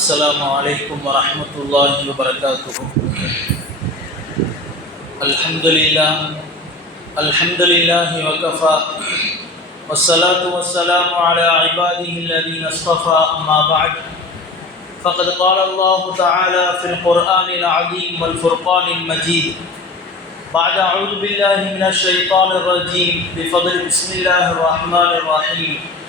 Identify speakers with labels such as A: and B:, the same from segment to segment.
A: السلام عليكم ورحمة الله وبركاته. الحمد لله الحمد لله وكفى والصلاة والسلام على عباده الذين اصطفى أما بعد. فقد قال الله تعالى في القرآن العظيم والفرقان المجيد بعد أعوذ بالله من الشيطان الرجيم بفضل بسم الله الرحمن الرحيم.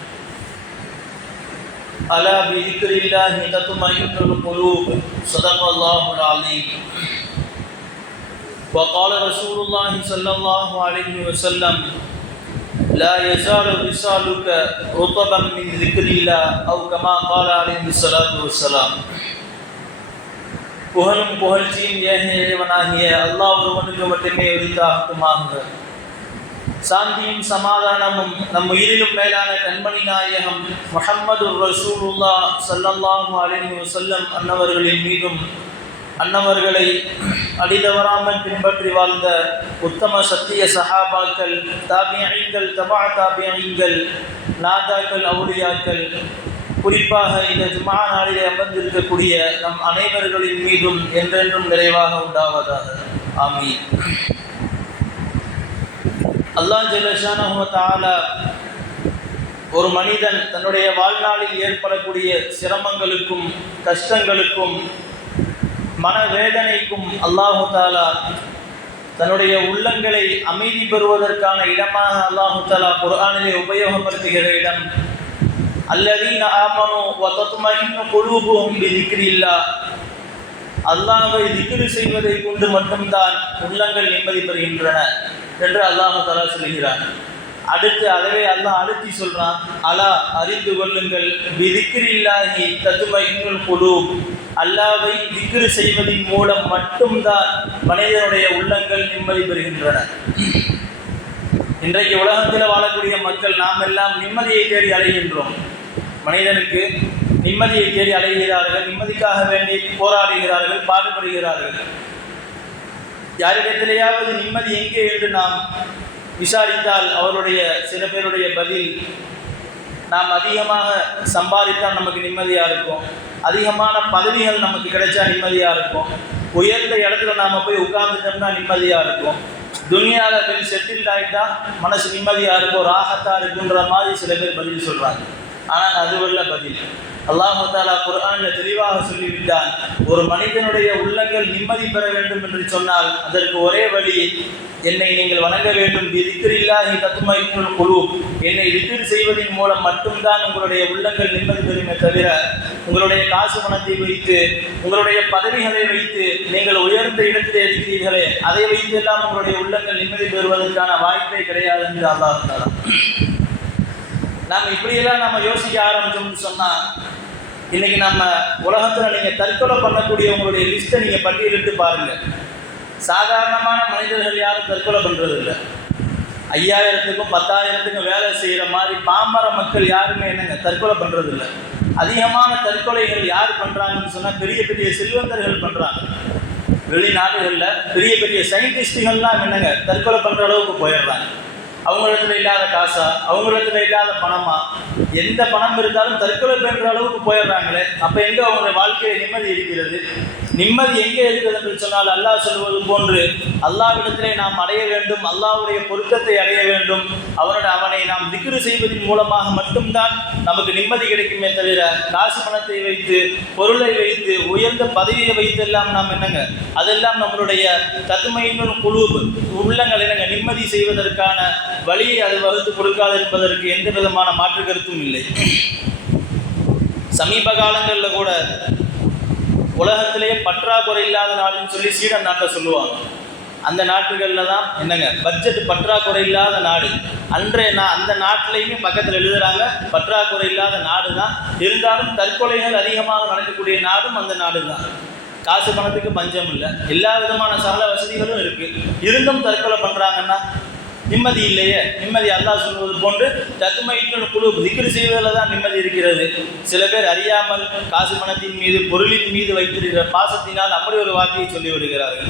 A: ألا بذكر الله تطمئن القلوب صدق الله العظيم وقال رسول الله صلى الله عليه وسلم لا يزال لسانك رطبا من ذكر الله أو كما قال عليه الصلاة والسلام புகழும் புகழ்ச்சியும் ஏக இறைவனாகிய அல்லாஹ் ஒருவனுக்கு மட்டுமே உரித்தாகட்டுமாக சாந்தியும் சமாதானமும் நம் உயிரிலும் மேலான கண்மணி நாயகம் முஹம்மது ரசூலுல்லா சல்லல்லாஹு அலைஹி வஸல்லம் அன்னவர்களின் மீதும் அன்னவர்களை அடிதவராமல் பின்பற்றி வாழ்ந்த உத்தம சத்திய சஹாபாக்கள் தாபியங்கள் தபா தாபியங்கள் நாதாக்கள் அவுலியாக்கள் குறிப்பாக இந்த ஜுமா நாளிலே அமர்ந்திருக்கக்கூடிய நம் அனைவர்களின் மீதும் என்றென்றும் நிறைவாக உண்டாவதாக. ஆமீன். அல்லாஹ் ஜெலஷான ஒரு மனிதன் தன்னுடைய வாழ்நாளில் ஏற்படக்கூடிய சிரமங்களுக்கும் கஷ்டங்களுக்கும் மனவேதனைக்கும் அல்லாஹு தாலா தன்னுடைய உள்ளங்களை அமைதி பெறுவதற்கான இடமாக அல்லாஹு தாலா குர்ஆனிலே உபயோகப்படுத்துகிற இடம். அல்லதீன ஆமனு வதத்மஇன்னு குலூபுஹும் பிதிக்ரில்லாஹ் அல்லாஹ்வை திக்ரு செய்வதை கொண்டு மட்டும்தான் உள்ளங்கள் நிம்மதி பெறுகின்றன. என்று அல்லாஹ் தலா சொல்கிறான் அடுத்து அதவே அல்லாஹ் அழுத்தி சொல்றான் அலா அறிந்து கொள்ளுங்கள் விதிக்கிரில்லாஹி தத்துமைங்கள் குழு அல்லாவை திக்ரு செய்வதன் மூலம் மட்டும்தான் மனிதனுடைய உள்ளங்கள் நிம்மதி பெறுகின்றன. இன்றைக்கு உலகத்தில் வாழக்கூடிய மக்கள் நாம் எல்லாம் நிம்மதியை தேடி அலைகின்றோம். மனிதனுக்கு நிம்மதியை தேடி அலைகிறார்கள் நிம்மதிக்காக வேண்டி போராடுகிறார்கள் பாடுபடுகிறார்கள். யாரிடத்திலேயாவது நிம்மதி எங்கே என்று நாம் விசாரித்தால் அவருடைய சில பேருடைய பதில் நாம் அதிகமாக சம்பாதித்தால் நமக்கு நிம்மதியாக இருக்கும். அதிகமான பதவிகள் நமக்கு கிடைச்சா நிம்மதியாக இருக்கும். உயர்ந்த இடத்துல நாம் போய் உட்கார்ந்துட்டோம்னா நிம்மதியாக இருக்கும். துனியாவில் போய் செட்டில் ஆகிட்டா மனசு நிம்மதியாக இருக்கும் ராகத்தாக இருக்குன்ற மாதிரி சில பேர் பதில் சொல்கிறாங்க ஆனால் அதுவல்ல பதில். அல்லாஹு தாலா குர்ஆனில் தெளிவாக சொல்லிவிட்டான் ஒரு மனிதனுடைய உள்ளங்கள் நிம்மதி பெற வேண்டும் என்று சொன்னால் அதற்கு ஒரே வழி என்னை நீங்கள் வணங்க வேண்டும். திக்ரில்லாஹி தத்துமைக்குள் குழு என்னை விதிர் செய்வதன் மூலம் மட்டும்தான் உங்களுடைய உள்ளங்கள் நிம்மதி பெறுமே தவிர உங்களுடைய காசு பணத்தை வைத்து உங்களுடைய பதவிகளை வைத்து நீங்கள் உயர்ந்த இடத்திலே இருக்கிறீர்களே அதை வைத்து எல்லாம் உங்களுடைய உள்ளங்கள் நிம்மதி பெறுவதற்கான வாய்ப்பே கிடையாது என்று அல்லாஹ் தாலா நாம் இப்படியெல்லாம் நம்ம யோசிக்க ஆரம்பிச்சோம்னு சொன்னால் இன்னைக்கு நம்ம உலகத்தில் நீங்கள் தற்கொலை பண்ணக்கூடியவங்களுடைய லிஸ்ட்டை நீங்கள் பட்டியலிட்டு பாருங்கள் சாதாரணமான மனிதர்கள் யாரும் தற்கொலை பண்ணுறதில்ல இல்லை ஐயாயிரத்துக்கும் பத்தாயிரத்துக்கும் வேலை செய்கிற மாதிரி பாமர மக்கள் யாருமே என்னங்க? தற்கொலை பண்ணுறது இல்லை அதிகமான தற்கொலைகள் யார் பண்ணுறாங்கன்னு சொன்னால் பெரிய பெரிய செல்வந்தர்கள் பண்ணுறாங்க வெளிநாடுகளில் பெரிய பெரிய சயின்டிஸ்டுகள்லாம் என்னங்க? தற்கொலை பண்ணுற அளவுக்கு போயிடுறாங்க. அவங்களிடத்துல இல்லாத காசா அவங்களிடத்துல இல்லாத பணமா? எந்த பணம் இருந்தாலும் தற்கொலை பெறுற அளவுக்கு போயிடுறாங்களே. அப்போ எங்கே அவங்களுடைய வாழ்க்கையில் நிம்மதி இருக்கிறது? நிம்மதி எங்கே இருக்கிறது என்று சொன்னால் அல்லாஹ் சொல்வது போன்று அல்லாவிடத்திலே நாம் அடைய வேண்டும் அல்லாவுடைய பொருத்தத்தை அடைய வேண்டும். அவனோட அவனை நாம் திக்ரு செய்வதன் மூலமாக மட்டும்தான் நமக்கு நிம்மதி கிடைக்குமே தவிர காசு பணத்தை வைத்து பொருளை வைத்து உயர்ந்த பதவியை வைத்து எல்லாம் நாம் என்னங்க? அதெல்லாம் நம்மளுடைய தத்துமையின் குழு உள்ளங்கள் என்னங்க? நிம்மதி செய்வதற்கான வழியை அது வகுத்து கொடுக்காது என்பதற்கு எந்த விதமான மாற்று கருத்தும் இல்லை. சமீப காலங்களில் கூட உலகத்திலேயே பற்றாக்குறை இல்லாத நாடுன்னு சொல்லி ஸ்வீடன் நாட்டை சொல்லுவாங்க. அந்த நாட்டுகளில் தான் என்னங்க? பட்ஜெட் பற்றாக்குறை இல்லாத நாடு. அன்றைய நா அந்த நாட்டிலையுமே பக்கத்தில் எழுதுகிறாங்க பற்றாக்குறை இல்லாத நாடு தான் இருந்தாலும் தற்கொலைகள் அதிகமாக நடக்கக்கூடிய நாடும் அந்த நாடு தான் காசு பணத்துக்கு பஞ்சம் இல்லை. எல்லா விதமான சகல வசதிகளும் இருக்குது இருந்தும் தற்கொலை பண்ணுறாங்கன்னா நிம்மதி இல்லையே? நிம்மதி அல்லாஹ் சொல்வது போன்று தத்துமையின் குழு திக்ரு செய்வதில் தான் நிம்மதி இருக்கிறது. சில பேர் அறியாமல் காசு பணத்தின் மீது பொருளின் மீது வைத்திருக்கிற பாசத்தினால் அப்படி ஒரு வார்த்தையை சொல்லிவிடுகிறார்கள்.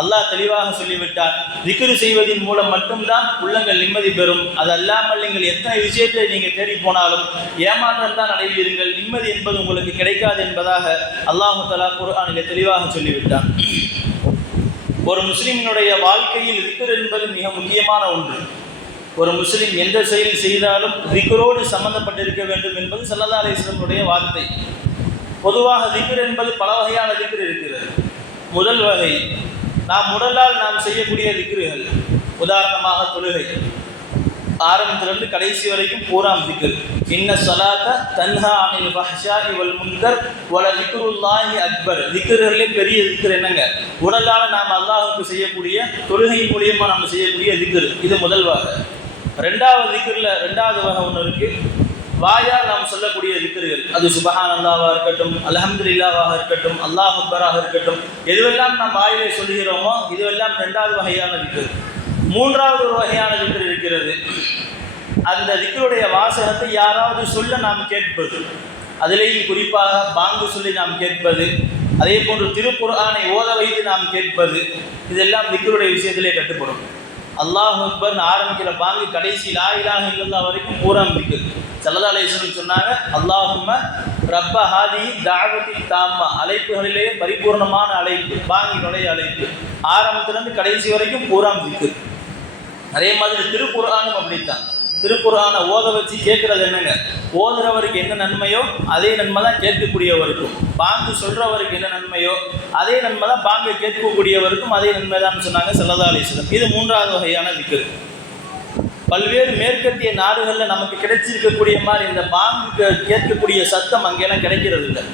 A: அல்லாஹ் தெளிவாக சொல்லிவிட்டார் திக்ரு செய்வதன் மூலம் மட்டும்தான் உள்ளங்கள் நிம்மதி பெறும். அது அல்லாமல் நீங்கள் எத்தனை விஷயத்தை நீங்கள் தேடி போனாலும் ஏமாற்றம் தான் அடைவீர்கள். நிம்மதி என்பது உங்களுக்கு கிடைக்காது என்பதாக அல்லாஹு தலா குர்ஆனிலே தெளிவாக சொல்லிவிட்டான். ஒரு முஸ்லிமினுடைய வாழ்க்கையில் திக்ர் என்பது மிக முக்கியமான ஒன்று. ஒரு முஸ்லிம் எந்த செயல் செய்தாலும் திக்ரோடு சம்பந்தப்பட்டிருக்க வேண்டும் என்பது சல்லல்லா அலிஸ்லமுடைய வார்த்தை. பொதுவாக திக்ர் என்பது பல வகையான திக்ர் இருக்கிறது. முதல் வகை நாம் உடலால் நாம் செய்யக்கூடிய திக்ருகள் உதாரணமாக தொழுகை. ஆரம்பத்திலிருந்து கடைசி வரைக்கும் பூராம் திக்கர் இன்ன சலாத்த தன்ஹா அனில் பஹ்ஷா இவள் முன்கர் வல திக்ருல்லாஹி அக்பர். திக்கர்களே பெரிய திக்கர் என்னங்க? உடலால் நாம் அல்லாஹுக்கு செய்யக்கூடிய தொழுகை மூலியமாக நாம் செய்யக்கூடிய திக்கர் இது முதல் வகை. ரெண்டாவது திக்கரில் ரெண்டாவது வகை ஒன்று இருக்கு. வாயால் நாம் சொல்லக்கூடிய திக்கர்கள் அது சுபஹான் அல்லாவாக இருக்கட்டும் அல்ஹம்துலில்லாவாக இருக்கட்டும் அல்லாஹ் அக்பராக இருக்கட்டும். எதுவெல்லாம் நாம் வாயிலே சொல்லுகிறோமோ இதுவெல்லாம் ரெண்டாவது வகையான திக்ர். மூன்றாவது ஒரு வகையான திக்ர் இருக்கிறது. அந்த திக்ருடைய வாசகத்தை யாராவது சொல்ல நாம் கேட்பது. அதிலேயும் குறிப்பாக பாங்கு சொல்லி நாம் கேட்பது. அதே போன்று திருக்குர்ஆனை ஓத வைத்து நாம் கேட்பது. இதெல்லாம் திக்ருடைய விஷயத்திலே கட்டுப்படும். அல்லாஹ் அக்பர்னு ஆரம்பிக்கிற பாங்கு கடைசி லாயிலாக இலாஹ இல்லல்லா வரைக்கும் பூரா இருக்குது. சல்லல்லா அலைஹிஸ்ஸலாம் சொன்னாங்க அல்லாஹும்ம ரப்ப ஹாதி தாவதி தாம்மா. அழைப்புகளிலே பரிபூர்ணமான அழைப்பு பாங்கினுடைய அழைப்பு. ஆரம்பத்திலிருந்து கடைசி வரைக்கும் பூராம் திக்ர் அதே மாதிரி திருக்குறானும் அப்படித்தான். திருக்குறானை ஓத வச்சு கேட்குறது என்னங்க? ஓதுறவருக்கு என்ன நன்மையோ அதே நன்மை தான் கேட்கக்கூடியவருக்கும். பாங்கு சொல்கிறவருக்கு என்ன நன்மையோ அதே நன்மை தான் பாங்கு கேட்கக்கூடியவருக்கும் அதே நன்மை தான் சொன்னாங்க சல்லல்லா அலிஸ்லம் இது மூன்றாவது வகையான திக்ரு. பல்வேறு மேற்கத்திய நாடுகளில் நமக்கு கிடைச்சிருக்கக்கூடிய மாதிரி இந்த பாங்கு கேட்கக்கூடிய சத்தம் அங்கெல்லாம் கிடைக்கிறது இல்லை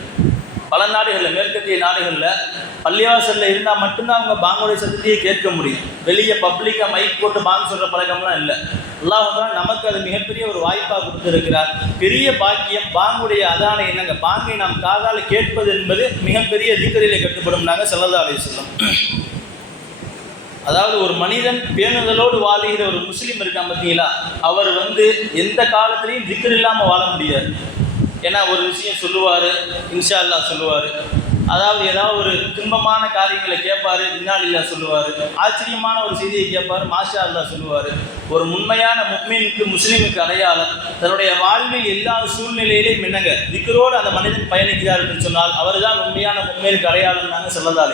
A: பல நாடுகளில் மேற்கத்திய நாடுகளில் பள்ளிவாசலில் இருந்தால் மட்டும்தான் அவங்க பாங்குடைய சத்தத்தையே கேட்க முடியும். வெளியே பப்ளிக்காக மைக் போட்டு பாங்கு சொல்கிற பழக்கம்லாம் இல்லை. அல்லாஹான் நமக்கு அது மிகப்பெரிய ஒரு வாய்ப்பாக கொடுத்துருக்கிறார். பெரிய பாக்கியம் பாங்குடைய அதான என்னங்க? பாங்கை நாம் காதால் கேட்பது என்பது மிகப்பெரிய திக்கரிலே கட்டுப்படும்னாங்க செல்லதா அலைஹி சொல்லும் அதாவது ஒரு மனிதன் பேணுதலோடு வாழுகிற ஒரு முஸ்லீம் இருக்கான் பார்த்தீங்களா அவர் வந்து எந்த காலத்திலையும் திக்கர் இல்லாமல் வாழ முடியாது. ஏன்னா ஒரு விஷயம் சொல்லுவார் இன்ஷா அல்லா சொல்லுவார். அதாவது ஏதாவது ஒரு துன்பமான காரியங்களை கேட்பார் இன்னாலில்லா சொல்லுவார். ஆச்சரியமான ஒரு செய்தியை கேட்பார் மாஷா அல்லா சொல்லுவார். ஒரு உண்மையான முக்மீனுக்கு முஸ்லீமுக்கு அடையாளம் தன்னுடைய வாழ்வில் எல்லா சூழ்நிலையிலையும் என்னங்க? திக்கரோடு அந்த மனிதன் பயணிக்கிறார் என்று சொன்னால் அவர்தான் உண்மையான முக்மீனுக்கு அடையாளம் நாங்கள் சொல்லதா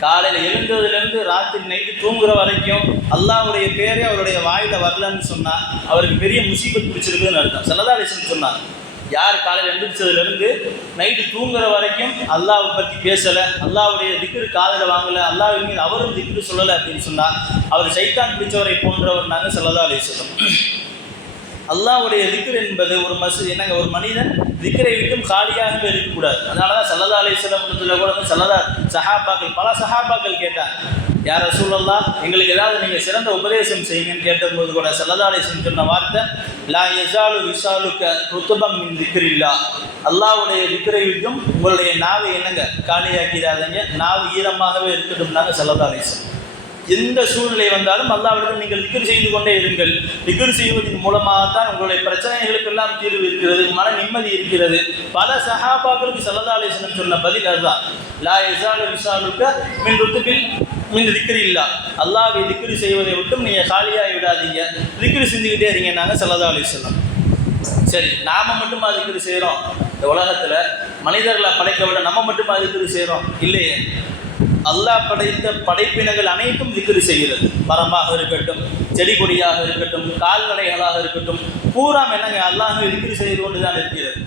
A: காலையில் எழுந்ததுலேருந்து ராத்திரி நைட்டு தூங்குற வரைக்கும் அல்லாவுடைய பேரே அவருடைய வாயில வரலன்னு சொன்னால் அவருக்கு பெரிய முசீபத் பிடிச்சிருக்குன்னு அர்த்தம். சல்லதா சொன்னார். யார் காலையில் எழுந்திரிச்சதுலேருந்து நைட்டு தூங்குற வரைக்கும் அல்லாவை பற்றி பேசலை. அல்லாவுடைய திக்ரு காதில் வாங்கலை. அல்லாவின் மீது அவரும் திக்ரு சொல்லலை அப்படின்னு சொன்னால் அவர் சைத்தான் பிடிச்சவரை போன்றவர் நாங்கள் சல்லதா அலிஸ்லம் அல்லாவுடைய திக்ர் என்பது ஒரு மசு என்னங்க ஒரு மனிதன் திக்ரை விட்டும் காலியாகவே இருக்கக்கூடாது. அதனால தான் சல்லதா அலிஸ்லம் கூட வந்து சல்லதா சஹாபாக்கள் பல சஹாபாக்கள் கேட்டாங்க. யார் ரசூலல்லா எங்களுக்கு ஏதாவது நீங்கள் சிறந்த உபதேசம் செய்யுங்கன்னு கேட்டபோது கூட சல்லதா சொன்ன வார்த்தை லா எசாலு விசாலுக்க ருத்துபம் மின் திக்ரில்லா. அல்லாஹ்வுடைய திக்ரை விட்டும் உங்களுடைய நாவை என்னங்க? காலியாக்கிறாதங்க நாவு ஈரமாகவே இருக்கட்டும்னாங்க செல்லதாலேசன் எந்த சூழ்நிலை வந்தாலும் அல்லாவிடம் நீங்கள் திக்ர் செய்து கொண்டே இருங்கள். திக்ர் செய்வதன் மூலமாக தான் உங்களுடைய பிரச்சனைகளுக்கெல்லாம் தீர்வு இருக்கிறது மன நிம்மதி இருக்கிறது. பல சஹாபாக்களுக்கு சல்லல்லா சொன்ன பதில் அதுதான். லா எசாலு விசாலுக்க மின் ருத்துபில் மின் திக்ரி இல்லா அல்லாவை திக்ரி செய்வதை விட்டும் நீங்கள் காலியாகி விடாதீங்க. திக்ரி செஞ்சுக்கிட்டே இருங்க நாங்கள் சல்லல்லா அலிஸ்லாம் சரி நாம மட்டுமா திக்ரி செய்கிறோம் இந்த உலகத்தில் மனிதர்களை படைக்க விட நம்ம மட்டுமா திக்ரி செய்கிறோம் இல்லையே. அல்லாஹ் படைத்த படைப்பினங்கள் அனைத்தும் திக்ரி செய்கிறது. மரமாக இருக்கட்டும் செடி கொடியாக இருக்கட்டும் கால்நடைகளாக இருக்கட்டும் பூராம் என்னங்க அல்லாஹ் திக்ரி செய்து கொண்டு தான் இருக்கிறது.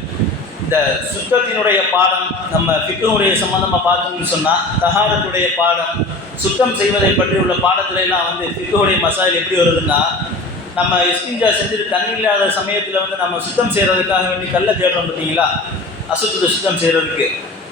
A: இந்த சுத்தத்தினுடைய பாடம் நம்ம ஃபிக்ருடைய சம்பந்தமாக பார்த்தோம்னு சொன்னால் தகாரத்துடைய பாடம் சுத்தம் செய்வதை பற்றி உள்ள பாடத்துல எல்லாம் வந்து ஃபிக்குடைய மசால் எப்படி வருதுன்னா நம்ம இஸ்டிஞ்சா செஞ்சுட்டு தண்ணி இல்லாத சமயத்தில் வந்து நம்ம சுத்தம் செய்கிறதுக்காக வேண்டி கல்லை தேடுறோம் பார்த்தீங்களா? அசுத்தத்தை சுத்தம் செய்கிறதுக்கு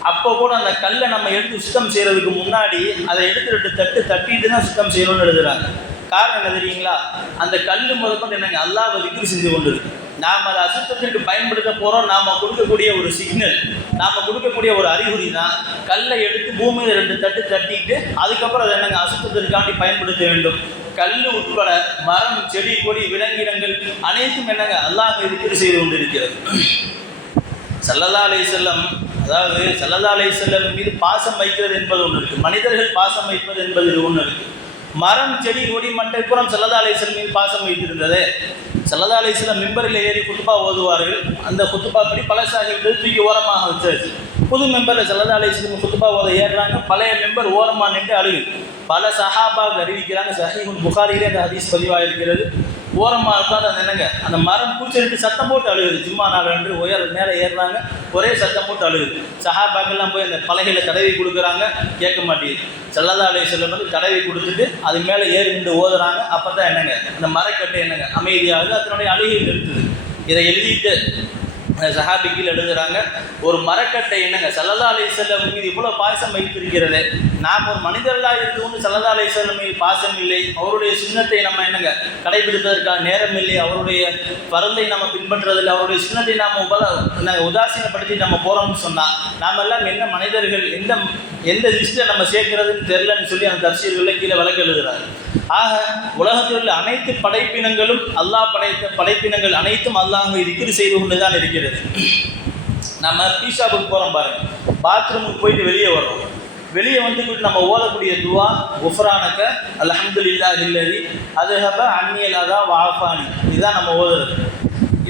A: அப்போ கூட அந்த கல்லை நம்ம எடுத்து சுத்தம் செய்கிறதுக்கு முன்னாடி அதை எடுத்து தட்டு தட்டிட்டு தான் சுத்தம் செய்யணும்னு எழுதுறாங்க. காரணம் என்ன தெரியுங்களா? அந்த கல் முதற்கொண்டு என்னங்க? அல்லாஹ் திக்ரு செஞ்சு கொண்டு இருக்கு நாம் அதை அசுத்தத்திற்கு பயன்படுத்த போகிறோம் நாம் கொடுக்கக்கூடிய ஒரு சிக்னல் நாம் கொடுக்கக்கூடிய ஒரு அறிகுறி தான் கல்லை எடுத்து பூமியில் ரெண்டு தட்டு தட்டிட்டு அதுக்கப்புறம் அதை என்னங்க அசுத்தத்திற்காண்டி பயன்படுத்த வேண்டும். கல் உட்பட மரம் செடி கொடி விலங்கினங்கள் அனைத்தும் என்னங்க அல்லாஹ் இருக்கிற செய்து கொண்டிருக்கிறது. சல்லல்லா அலை செல்லம் அதாவது சல்லல்லா அலை செல்லம் மீது பாசம் வைக்கிறது என்பது ஒன்று இருக்குது மனிதர்கள் பாசம் வைப்பது என்பது ஒன்று இருக்குது மரம் செடி கொடி மட்டை புறம் சல்லல்லா மீது பாசம் வைத்திருந்தது. சல்லல்லா மெம்பரில் ஏறி குத்துப்பா ஓதுவார்கள். அந்த குத்துப்பா படி பழசாகிவிட்டது தூக்கி ஓரமாக வச்சாச்சு. புது மெம்பரில் சல்லல்லா அலை செல்லம் ஓத ஏறுறாங்க. பழைய மெம்பர் ஓரமாக நின்று அழுகு பல சஹாபாக அறிவிக்கிறாங்க சஹீஹுல் புகாரிலே அந்த ஹதீஸ் பதிவாக இருக்கிறது ஓரமாக உட்காந்து அந்த என்னங்க அந்த மரம் பூச்செடுத்து சத்தம் போட்டு அழுகுது. ஜும்மா நாள் என்று உயர் மேலே ஏறுறாங்க ஒரே சத்தம் போட்டு அழுகுது. சஹாபாக்கெல்லாம் போய் அந்த பலகையில் தடவி கொடுக்குறாங்க கேட்க மாட்டேங்குது. செல்லதா அலைய செல்லும் வந்து தடவி கொடுத்துட்டு அது மேலே ஏறி நின்று ஓதுறாங்க. அப்போ தான் என்னங்க அந்த மரக்கட்டை என்னங்க அமைதியாகுது. அதனுடைய அழுகை நிறுத்துது. இதை எழுதிட்டு சஹாபிக்கில் எழுதுகிறாங்க ஒரு மரக்கட்டை என்னங்க? சல்லதா அலை செல்லம் மீது இவ்வளோ பாசம் வைத்திருக்கிறது. நாம் ஒரு மனிதர்களாக இருந்து கொண்டு சல்லதா அலை செல்லம் மீது பாசம் இல்லை. அவருடைய சுண்ணத்தை நம்ம என்னங்க கடைபிடிப்பதற்கான நேரம் இல்லை. அவருடைய பருந்தை நம்ம பின்பற்றுறதில்லை அவருடைய சுண்ணத்தை நாம் உபல உதாசீனப்படுத்தி நம்ம போகிறோம்னு சொன்னால் நாம் எல்லாம் என்ன மனிதர்கள் எந்த எந்த லிஸ்ட்டில் நம்ம சேர்க்கிறதுன்னு தெரிலன்னு சொல்லி அந்த தப்சீர்களில் கீழே விளக்கு எழுதுகிறார் ஆக உலகத்தில் உள்ள அனைத்து படைப்பினங்களும் அல்லாஹ் படைத்த படைப்பினங்கள் அனைத்தும் அல்லாஹ் இருக்கிற செய்து கொண்டு தான் இருக்கிறது. நம்ம பீஷாப்புக்கு போகிறோம் பாருங்கள் பாத்ரூமுக்கு போயிட்டு வெளியே வர்றோம். வெளியே வந்துக்கிட்டு நம்ம ஓதக்கூடிய துவா குஃப்ரானக்க அல்ஹம்துலில்லா இல்லதி அதுஹப அந்நியலாதா வாஃபானி. இதுதான் நம்ம ஓதுறது.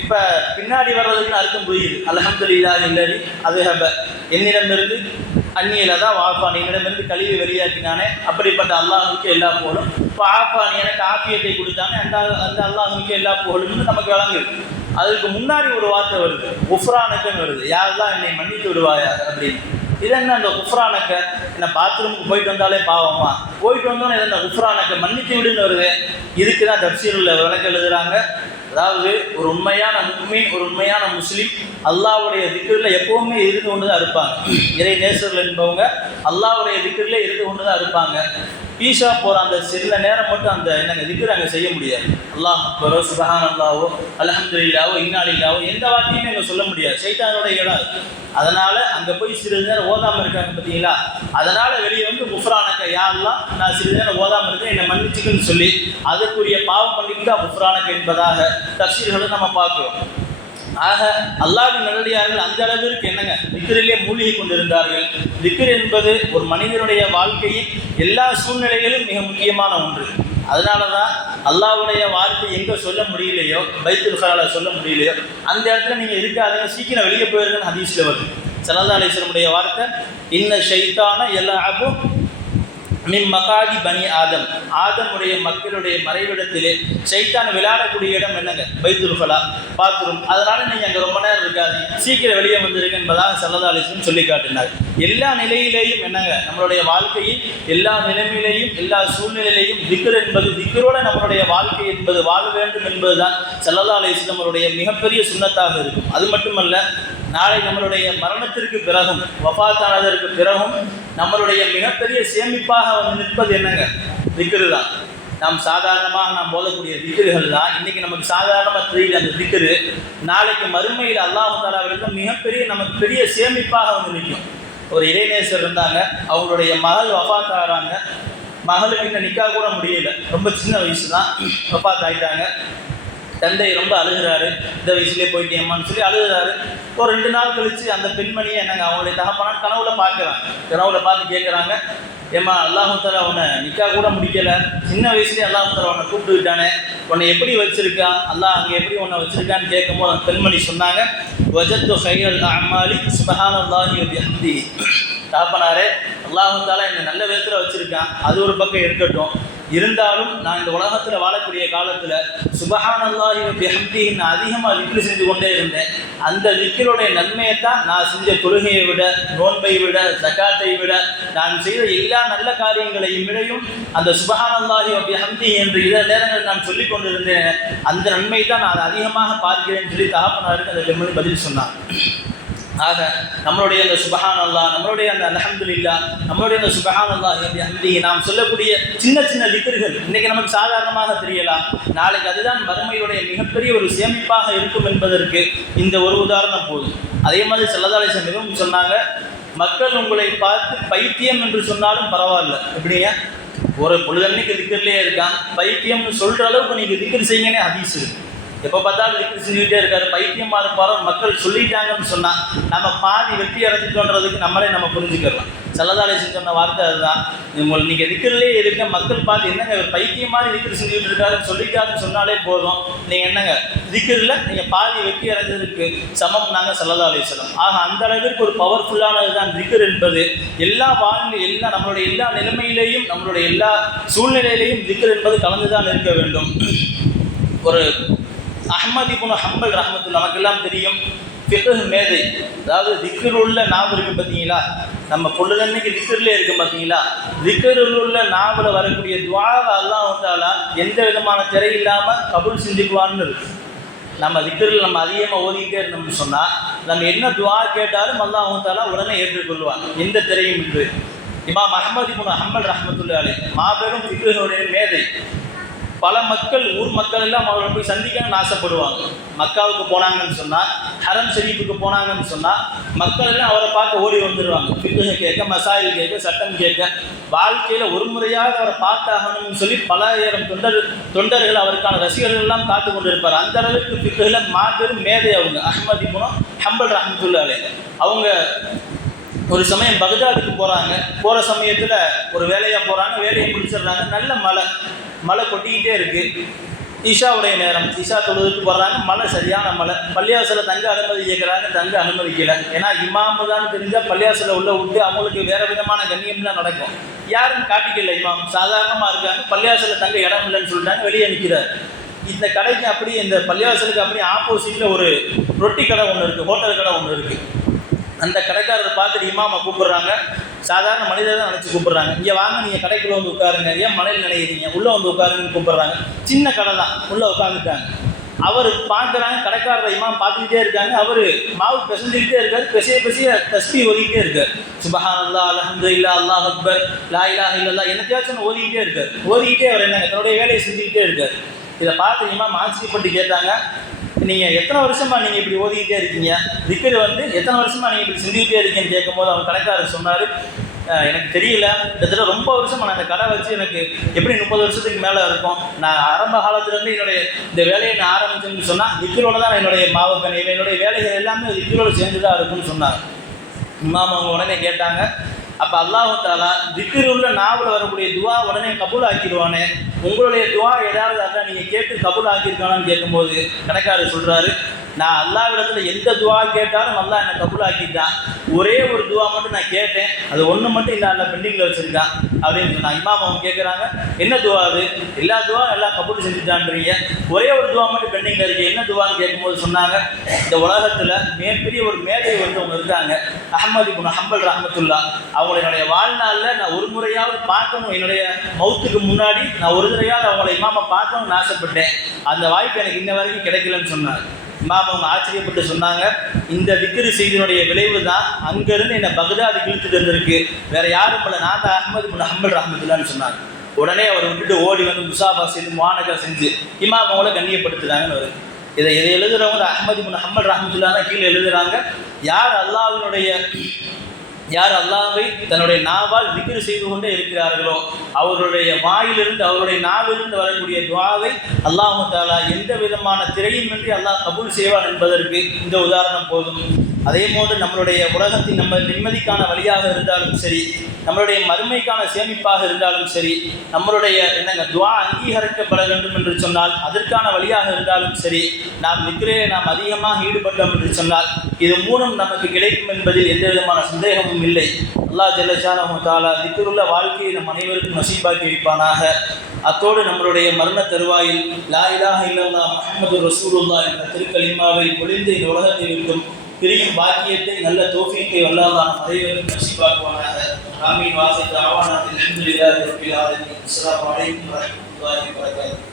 A: இப்போ பின்னாடி வர்றதுக்குன்னு அர்த்தம் புரியுது. அல்ஹம்துலில்லா இல்லதி அதுகப்ப என்னிடமிருந்து அந்நியலாதா வாஃபானி. என்னிடமிருந்து கழிவு வெளியாக்கினானே அப்படிப்பட்ட அல்லாஹுக்கு எல்லா புகழும். இப்போ ஆஃபானி எனக்கு ஆப்பியத்தை கொடுத்தானே அந்த அந்த அல்லாஹுக்கு எல்லா புகழும்னு நமக்கு விளங்குது. அதுக்கு முன்னாடி ஒரு வார்த்தை வருது. குஃப்ரானக்கன்னு வருது. யாரெல்லாம் என்னை மன்னித்து விடுவாயா அப்படின்னு. இது என்ன அந்த குஃப்ரானக்க? என்ன பாத்ரூமுக்கு போயிட்டு வந்தாலே பாவமா? போயிட்டு வந்தோன்னே இது என்ன குஃப்ரானக்க? மன்னித்து விடுன்னு வருது. இதுக்கு தான் தப்சீரில் விளக்கு எழுதுறாங்க. அதாவது ஒரு உண்மையான முக்மீன் ஒரு உண்மையான முஸ்லீம் அல்லாவுடைய திக்கரில் எப்போவுமே இருந்து கொண்டு தான் இருப்பாங்க. இறை நேசர்கள் என்பவங்க அல்லாவுடைய திக்கரில் இருந்து கொண்டு தான் இருப்பாங்க. ஈஷா போகிற அந்த சில நேரம் மட்டும் அந்த என்னங்க திக்கர் அங்கே செய்ய முடியாது. அல்லாஹ் அக்பரோ சுபஹான் அல்லாவோ அலமதுல்லாவோ இன்னாலில்லாவோ எந்த வார்த்தையுமே அங்கே சொல்ல முடியாது. சைத்தானோட இடம் அதனால் அதனால அங்கே போய் சிறிது நேரம் ஓதாமல் இருக்காங்க பார்த்தீங்களா அதனால வெளியே வந்து முஃப்ரானக்க யாரெல்லாம் நான் சிறிது நேரம் ஓதாமல் இருக்கேன் என்னை மன்னிச்சுக்குன்னு சொல்லி அதற்குரிய பாவம் பண்ணிக்கிட்டா முஃப்ரானக்க என்பதாக தப்சீர்களை நம்ம பார்க்குறோம். ஆக அல்லாவின் நல்லடியார்கள் அந்த அளவிற்கு என்னங்க? திக்கிரிலே மூழ்கி கொண்டிருந்தார்கள். திக்ர் என்பது ஒரு மனிதனுடைய வாழ்க்கையின் எல்லா சூழ்நிலைகளிலும் மிக முக்கியமான ஒன்று. அதனால தான் அல்லாஹ்வுடைய வார்த்தை எங்கே சொல்ல முடியலையோ பைத்துல் ஹலால சொல்ல முடியலையோ அந்த இடத்துல நீங்கள் இருக்காதுங்க சீக்கிரம் வெளியே போயிருங்கன்னு ஹதீஸில் வருது. சல்லா அலிஸ்லமுடைய வார்த்தை இன்ன ஷைத்தான எல்லா மின் மகாதி பனி ஆதம். ஆதமுடைய மக்களுடைய மறைவிடத்திலே சைத்தான் விளையாடக்கூடிய இடம் என்னங்க? பைத்துல் ஃபலா பாத்ரூம். அதனால நீங்க அங்க ரொம்ப நேரம் இருக்காதீங்க சீக்கிரம் வெளியே வந்துருங்க என்பதாக சல்லதாலிசன் சொல்லி காட்டினார். எல்லா நிலையிலேயும் என்னங்க? நம்மளுடைய வாழ்க்கையில் எல்லா நிலைமையிலேயும் எல்லா சூழ்நிலையிலையும் திக்ர் என்பது திக்ரோட நம்மளுடைய வாழ்க்கை என்பது வாழ வேண்டும் என்பதுதான் சல்லதாலிசன் நம்மளுடைய மிகப்பெரிய சுண்ணத்தாக இருக்கும். அது மட்டுமல்ல நாளை நம்மளுடைய மரணத்திற்கு பிறகும் வபாத்தானதற்கு பிறகும் நம்மளுடைய மிகப்பெரிய சேமிப்பாக வந்து நிற்பது என்னங்க? திக்ரு தான் நாம் சாதாரணமாக நாம் போதக்கூடிய திக்ருகள் தான். இன்னைக்கு நமக்கு சாதாரணமாக தெரியல அந்த திக்ரு. நாளைக்கு மறுமையில் அல்லாஹு தாலாவிலிருந்து மிகப்பெரிய நமக்கு பெரிய சேமிப்பாக வந்து நிற்கும். ஒரு இளைநேசர் இருந்தாங்க அவங்களுடைய மகள் வஃபாத் மகளுக்கு இன்னும் நிற்க கூட முடியல. ரொம்ப சின்ன வயசு தான் வபாத்தாயிட்டாங்க தந்தை ரொம்ப அழுகிறாரு இந்த வயசுலேயே போயிட்டேம்மான்னு சொல்லி அழுகிறாரு. ஒரு ரெண்டு நாள் கழித்து அந்த பெண்மணியை என்னங்க அவங்களுடைய தகப்பனா கனவுல பார்க்குறாங்க கனவுல பார்த்து கேட்குறாங்க ஏம்மா அல்லாஹு தலா உன்னை நிக்கா கூட முடிக்கல. சின்ன வயசுலேயே அல்லாஹு அவனை உன்னை கூப்பிட்டுக்கிட்டானே. உன்னை எப்படி வச்சிருக்கான் அல்லாஹ் அங்கே எப்படி உன்னை வச்சிருக்கான்னு கேட்கும்போது அந்த பெண்மணி சொன்னாங்க வஜத்து ஹைரல் அம்மாலி சுபஹான் அல்லாஹி ஹம்தி தாப்பனாரே அல்லாஹு தாலா என்னை நல்ல விதத்தில் வச்சிருக்கான். அது ஒரு பக்கம் இருக்கட்டும். இருந்தாலும் நான் இந்த உலகத்தில் வாழக்கூடிய காலத்தில் சுபஹான் அல்லாஹி நான் அதிகமாக விக்ரி செஞ்சு கொண்டே இருந்தேன். அந்த விக்கிரோடைய நன்மையை தான் நான் செஞ்ச தொழுகையை விட நோன்பை விட சக்காத்தை விட நான் செய்த எல்லா நல்ல காரியங்களையும் விடையும் அந்த சுபஹான் அல்லாஹி ஹம்தி என்று இத நேரங்கள் நான் சொல்லிக் கொண்டிருந்தேன். அந்த நன்மை தான் நான் அதிகமாக பார்க்கிறேன் சொல்லி தகப்பனாருக்கு அந்த பெண்மணி பதில் சொன்னான் ஆக நம்மளுடைய அந்த சுபஹான் அல்லா நம்மளுடைய அந்த அல்ஹம்துலில்லா நம்மளுடைய அந்த சுபஹான் அல்லா ஹம்தி நாம் சொல்லக்கூடிய சின்ன சின்ன திக்கர்கள் இன்னைக்கு நமக்கு சாதாரணமாக தெரியலாம். நாளைக்கு அதுதான் வறுமையுடைய மிகப்பெரிய ஒரு சேமிப்பாக இருக்கும் என்பதற்கு இந்த ஒரு உதாரணம் போதும். அதே மாதிரி செல்லதாலேசன் மிகவும் சொன்னாங்க மக்கள் உங்களை பார்த்து பைத்தியம் என்று சொன்னாலும் பரவாயில்ல. எப்படிங்க? ஒரு பொழுதன்னைக்கு திக்கர்லேயே இருக்கான். பைத்தியம்னு சொல்கிற அளவுக்கு நீங்கள் திக்கர் செய்யுங்கன்னே ஹதீஸ் எப்போ பார்த்தாலும் திக்கு செஞ்சுக்கிட்டே இருக்காரு. பைத்தியமாக இருப்பாரோ மக்கள் சொல்லிட்டாங்கன்னு சொன்னால் நம்ம பாதி வெற்றி அடைஞ்சிட்டோன்றதுக்கு நம்மளே நம்ம புரிஞ்சுக்கலாம் செல்லதாலேசன் சொன்ன வார்த்தை அதுதான். உங்களை நீங்கள் திக்கிறதுலே இருக்க மக்கள் பார்த்து என்னங்க பைத்தியமாக பைத்தியம் மாதிரி செஞ்சுக்கிட்டு இருக்காருன்னு சொல்லிட்டாருன்னு சொன்னாலே போதும். நீங்கள் என்னங்க திக்கரில் நீங்கள் பாதி வெற்றி அடைஞ்சதுக்கு சமம் நாங்கள் செல்லதாலேசனம் ஆக அந்த அளவிற்கு ஒரு பவர்ஃபுல்லானது தான் திக்கர் என்பது. எல்லா வாழ்நிலை எல்லா நம்மளுடைய எல்லா நிலைமையிலேயும் நம்மளுடைய எல்லா சூழ்நிலையிலையும் திக்கர் என்பது கலந்துதான் இருக்க வேண்டும். ஒரு அஹ்மதி புன ஹம்பல் ரஹமத்து நமக்கெல்லாம் தெரியும். பிறகு மேதை. அதாவது திக்கர் உள்ள நாவல் இருக்கு பார்த்தீங்களா? நம்ம பொழுதன்னைக்கு திக்கர்லேயே இருக்கு பார்த்தீங்களா? திக்கரில் உள்ள நாவல வரக்கூடிய துவாவை அல்லாஹ் வந்தாலும் எந்த விதமான திரை இல்லாமல் கபுல் சிந்திக்குவான்னு இருக்கு. நம்ம திக்கரில் நம்ம அதிகமாக ஓதிக்கிட்டே இருந்தோம்னு சொன்னால் நம்ம என்ன துவா கேட்டாலும் அல்லா வந்தாலா உடனே ஏற்றுக்கொள்வான். எந்த திரையும் இன்று. இமாம் அஹமதி புன ஹம்பல் ரஹமத்துள்ளாலே மாபெரும் திக்கருடைய மேதை. பல மக்கள் ஊர் மக்கள் எல்லாம் அவரை போய் சந்திக்கணும்னு ஆசைப்படுவாங்க. மக்காவுக்கு போனாங்கன்னு சொன்னால் ஹரம் ஷெரீஃபுக்கு போனாங்கன்னு சொன்னால் மக்கள் எல்லாம் அவரை பார்க்க ஓடி வந்துடுவாங்க ஃபிக்குக கேட்க மசாயில் கேட்க சட்டம் கேட்க வாழ்க்கையில் ஒரு முறையாக அவரை பார்த்தாகணும்னு சொல்லி பலாயிரம் தொண்டர் தொண்டர்கள் அவருக்கான ரசிகர்கள் எல்லாம் காத்து கொண்டிருப்பார். அந்த அளவுக்கு ஃபிக்குல மாபெரும் மேதை அவங்க. அஹ்மதி குணம் ஹம்பல் ரஹமத்துல்லாலே. அவங்க ஒரு சமயம் பகதாதுக்கு போகிறாங்க போகிற சமயத்தில் ஒரு வேலையாக போகிறாங்க வேலையை முடிச்சிடுறாங்க. நல்ல மழை. மழை கொட்டிக்கிட்டே இருக்குது ஈஷாவுடைய நேரம். ஈஷா தொழுதுக்கு போடுறாங்க மழை சரியான மழை பள்ளியாசில் தங்க அனுமதி கேட்குறாங்க தங்க அனுமதிக்கலை. ஏன்னா இமாமு தான் தெரிஞ்சால் பள்ளியாசில் உள்ள விட்டு அவங்களுக்கு வேறு விதமான கண்ணியம்லாம் நடக்கும். யாரும் காட்டிக்கல இமாம். சாதாரணமாக இருக்காங்க. பள்ளியாசில் தங்க இடம் இல்லைன்னு சொல்லிட்டாங்க. வெளியே நிற்கிறார் இந்த கடைக்கு அப்படியே இந்த பள்ளியாசலுக்கு அப்படி ஆப்போசிட்டில் ஒரு ரொட்டி கடை ஒன்று இருக்குது ஹோட்டல் கடை ஒன்று இருக்குது அந்த கடைக்காரரை பார்த்துட்டு இமாமை கூப்பிடுறாங்க. சாதாரண மனிதர் தான் நினச்சி கூப்பிட்றாங்க. இங்கே வாங்க நீங்கள் கடைக்குள்ளே வந்து உட்காருங்க. ஏன் மலையில் நினைக்கிறீங்க உள்ளே வந்து உட்காருங்கன்னு கூப்பிட்றாங்க. சின்ன கடை தான். உள்ளே உட்காந்துட்டாங்க அவர் பார்க்குறாங்க கடைக்காரர் இமாம் பார்த்துக்கிட்டே இருக்காங்க. அவர் மாவு பிசைஞ்சுக்கிட்டே இருக்காரு. பெசிய பெசிய தஸ்பி ஓதிக்கிட்டே இருக்கார். சுபஹான் அல்லா அலஹமது இல்லா அல்லாஹ் அக்பர் லா இல்லா இல்லல்லா என்னத்தையாச்சும் ஓதிக்கிட்டே இருக்கார். ஓதிக்கிட்டே அவர் என்னங்க? தன்னுடைய வேலையை செஞ்சுக்கிட்டே இருக்கார். இதை பார்த்து இமாம் ஆச்சரியப்பட்டு கேட்டாங்க நீங்கள் எத்தனை வருஷமா நீங்கள் இப்படி ஓதிக்கிட்டே இருக்கீங்க? திக்கர் வந்து எத்தனை வருஷமா நீங்கள் இப்படி செஞ்சுக்கிட்டே இருக்கீங்கன்னு கேட்கும்போது அவர் கணக்காரர் சொன்னார். எனக்கு தெரியல. கிட்டத்தட்ட ரொம்ப வருஷமா நான் அந்த கடை வச்சு எனக்கு எப்படி முப்பது வருஷத்துக்கு மேலே இருக்கும்? நான் ஆரம்ப காலத்துலேருந்து என்னுடைய இந்த வேலையை நான் ஆரம்பிச்சேன்னு சொன்னால் திக்கரோட தான் என்னுடைய மாவு என்னுடைய வேலைகள் எல்லாமே திக்கரோட சேர்ந்து தான் இருக்கும்னு சொன்னார். இமாம் அவங்க உடனே கேட்டாங்க. அப்போ அல்லாஹு தாலா திக்கிர் உள்ள நாவல் வரக்கூடிய துவா உடனே கபூல் ஆக்கிடுவானே உங்களுடைய துவா ஏதாவது அதான் நீங்கள் கேட்டு கபூல் ஆக்கியிருக்கானான்னு கேட்கும்போது கணக்காரர் சொல்கிறாரு நான் அல்லாவிடத்தில் எந்த துவா கேட்டாலும் நல்லா என்னை கபூல் ஆக்கிட்டான் ஒரே ஒரு துவா மட்டும் நான் கேட்டேன். அது ஒன்று மட்டும் இல்லை அல்ல பெண்டிங்கில் வச்சுருக்கான். அப்படின்னு சொன்னான். இமாம் அவங்க கேட்குறாங்க என்ன துவா அது? எல்லா துவா எல்லாம் கபூல் செஞ்சுட்டான்றீங்க. ஒரே ஒரு துவா மட்டும் பெண்டிங்கில் இருக்கு. என்ன துவான்னு கேட்கும்போது சொன்னாங்க இந்த உலகத்தில் மிகப்பெரிய ஒரு மேதை வந்து அவங்க இருக்காங்க. அஹமது குண ஹம்பல் ரஹமத்துல்லா. அவங்கள என்னுடைய வாழ்நாளில் நான் ஒரு முறையாவது பார்க்கணும். என்னுடைய மௌத்துக்கு முன்னாடி நான் ஒரு முறையாவது அவங்கள இமாமை பார்க்கணும்னு ஆசைப்பட்டேன். அந்த வாய்ப்பு எனக்கு இன்ன வரைக்கும் கிடைக்கலன்னு சொன்னாங்க இமாம் அவங்க ஆச்சரியப்பட்டு சொன்னாங்க இந்த விக்கிரி செய்தியினுடைய விளைவு தான் அங்கேருந்து என்னை பகதாது கிழித்து தந்திருக்கு வேற யாரும் இல்லை நான் தான் அஹமது முன் அஹமது ரஹமத்துல்லான்னு சொன்னாங்க. உடனே அவர் விட்டுட்டு ஓடி வந்து முசாபா செய்து மாநகர் செஞ்சு இமாம் அவங்கள கண்ணியப்படுத்துறாங்கன்னு வருது. இதை இதை எழுதுறவங்க அஹமது முன் அஹமது ரஹமத்துல்லா தான் கீழே எழுதுறாங்க. யார் அல்லாவினுடைய யார் அல்லாவை தன்னுடைய நாவால் திக்ரு செய்து கொண்டே இருக்கிறார்களோ அவர்களுடைய வாயிலிருந்து அவருடைய நாவிலிருந்து வரக்கூடிய துவாவை அல்லாஹு தாலா எந்த விதமான திரையுமின்றி அல்லாஹ் கபூல் செய்வான் என்பதற்கு இந்த உதாரணம் போதும். அதே போன்று நம்மளுடைய உலகத்தின் நம்ம நிம்மதிக்கான வழியாக இருந்தாலும் சரி நம்மளுடைய மறுமைக்கான சேமிப்பாக இருந்தாலும் சரி நம்மளுடைய என்னங்க துவா அங்கீகரிக்கப்பட வேண்டும் என்று சொன்னால் அதற்கான வழியாக இருந்தாலும் சரி நாம் விக்கிரே நாம் அதிகமாக ஈடுபட்டோம் என்று சொன்னால் இது மூலம் நமக்கு கிடைக்கும் என்பதில் எந்த விதமான சந்தேகமும் இல்லை. அல்லாஹ் ஜல்லஷானஹு தாலா திக்கருள்ள வாழ்க்கையை நம் அனைவருக்கும் நசீபாக்கி வைப்பானாக அத்தோடு நம்மளுடைய மரண தருவாயில் லா இலாஹ இல்லல்லா முஹம்மது ரசூலுல்லா என்ற திருக்கலிமாவை பொழிந்து இந்த உலகத்தை இருக்கும் பிரியும் பாக்கியத்தை நல்ல தோஃபியத்தை வல்லாதான் அனைவரும் நசீபாக்குவானாக ஆமீன் வாசல் ஆவானாத்தில் அல்ஹம்துலில்லாஹி ரப்பில் ஆலமீன் அஸ்ஸலாமு அலைக்கும் வரஹ்மத்துல்லாஹி வபரகாத்துஹு.